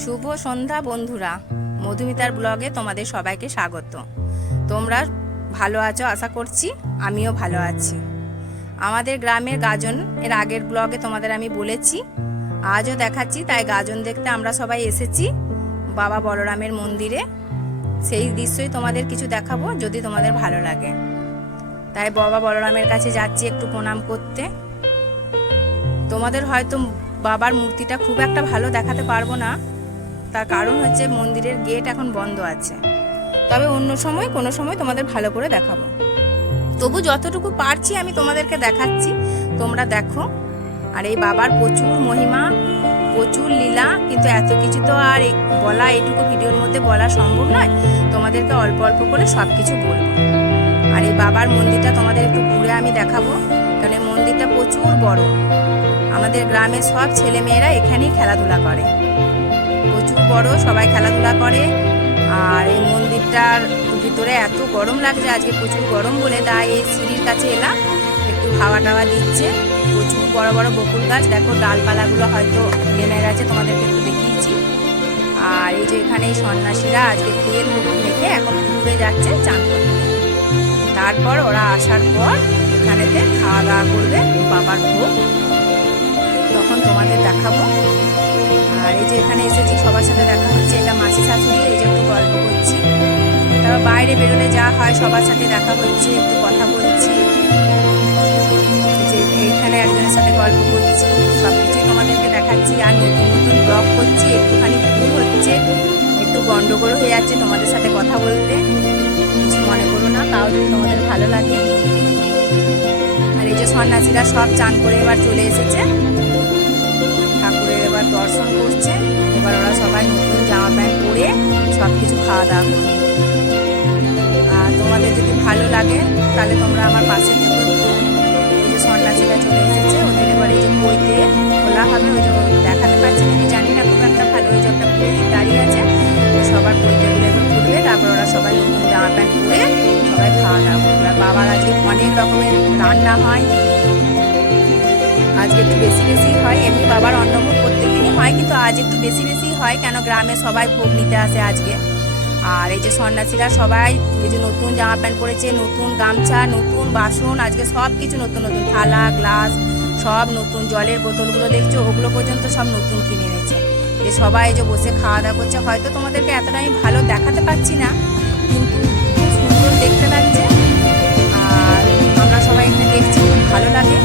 শুভ সন্ধ্যা বন্ধুরা, মধুমিতার ব্লগে তোমাদের সবাইকে স্বাগত। তোমরা ভালো আছো আশা করছি, আমিও ভালো আছি। আমাদের গ্রামের গাজন এর আগের ব্লগে তোমাদের আমি বলেছি, আজও দেখাচ্ছি। তাই গাজন দেখতে আমরা সবাই এসেছি বাবা বলরামের মন্দিরে। সেই দৃশ্যই তোমাদের কিছু দেখাবো, যদি তোমাদের ভালো লাগে। তাই বাবা বলরামের কাছে যাচ্ছি একটু প্রণাম করতে। তোমাদের হয়তো বাবার মূর্তিটা খুব একটা ভালো দেখাতে পারবো না, তার কারণ হচ্ছে মন্দিরের গেট এখন বন্ধ আছে। তবে অন্য সময় কোনো সময় তোমাদের ভালো করে দেখাবো। তবু যতটুকু পারছি আমি তোমাদেরকে দেখাচ্ছি, তোমরা দেখো। আর এই বাবার প্রচুর মহিমা, প্রচুর লীলা, কিন্তু এত কিছু তো আর বলা, এইটুকু ভিডিওর মধ্যে বলা সম্ভব নয়। তোমাদেরকে অল্প অল্প করে সব কিছু বলবো। আর এই বাবার মন্দিরটা তোমাদের একটু ঘুরে আমি দেখাবো, কারণ এই মন্দিরটা প্রচুর বড়। আমাদের গ্রামের সব ছেলেমেয়েরা এখানেই খেলাধুলা করে, প্রচুর বড়, সবাই খেলাধুলা করে। আর এই মন্দিরটার ভিতরে এত গরম লাগছে আজকে, প্রচুর গরম বলে তাই এই সিঁড়ির কাছে এলাম, একটু হাওয়া টাওয়া দিচ্ছে। প্রচুর বড় বড় বকুল গাছ, দেখো ডালপালাগুলো হয়তো নেমে গেছে, তোমাদেরকে একটু দেখিয়েছি। আর এই যে এখানে এই সন্ন্যাসীরা আজকে তেল হলুদ মেখে এখন পুকুরে যাচ্ছে চান করতে। তারপর ওরা আসার পর এখানেতে খাওয়া দাওয়া করবে, বাবার ভোগ, তখন তোমাদের দেখাবো। আর এই যে এখানে এসেছি, সবার সাথে দেখা হচ্ছে, এটা মাসি শাশুড়ি, এই যে একটু গল্প করছি। তারপর বাইরে বেরোলে যা হয় সবার সাথে দেখা হচ্ছে, একটু কথা বলছি। যে এইখানে একজনের সাথে গল্প করছি, সব কিছুই তোমাদেরকে দেখাচ্ছি। আর নতুন নতুন ব্লগ করছি, একটুখানি ভুল হচ্ছে, একটু গন্ডগোল হয়ে যাচ্ছে তোমাদের সাথে কথা বলতে, কিছু মনে করো না, তাও যদি তোমাদের ভালো লাগে। আর এই যে সন্ন্যাসীরা সব চান করে এবার চলে এসেছে, ঠাকুরের এবার দর্শন করছে। এবার ওরা সবাই নতুন জামা প্যান্ট পরে সব কিছু খাওয়া দাওয়া করবে। আর তোমাদের যদি ভালো লাগে তাহলে তোমরা আমার পাশে থেকো একটু। এই যে সন্ন্যাসীরা চলে এসেছে, ওদের এবার এই যে বইতে খোলা হবে, ওই যে দেখাতে পারছি নাকি জানি না খুব একটা ভালো, ওই যে একটা বই দাঁড়িয়ে আছে, সবার বইতেগুলো খুলবে। তারপর ওরা সবাই নতুন জামা প্যান্ট পরে সবাই খাওয়া দাওয়া করবে। আর বাবার আজকে অনেক রকমের রান্না হয়, আজকে একটু বেশি বেশি হয়। এমনি বাবার অন্নভোগ প্রত্যেকদিনই হয়, কিন্তু আজ একটু বেশি বেশি হয়, কেন গ্রামে সবাই ভোগ নিতে আসে আজকে। আর এই যে সন্ন্যাসীরা সবাই এই যে নতুন জামা প্যান্ট পরেছে, নতুন গামছা, নতুন বাসন, আজকে সব কিছু নতুন নতুন, থালা গ্লাস সব নতুন, জলের বোতলগুলো দেখছো ওগুলো পর্যন্ত সব নতুন কিনে এনেছে। যে সবাই এই যে বসে খাওয়া দাওয়া করছে। হয়তো তোমাদেরকে এতটা আমি ভালো দেখাতে পারছি না, কিন্তু খুব সুন্দর দেখতে লাগছে। আর আমরা সবাই এখানে দেখছি, খুব ভালো লাগে।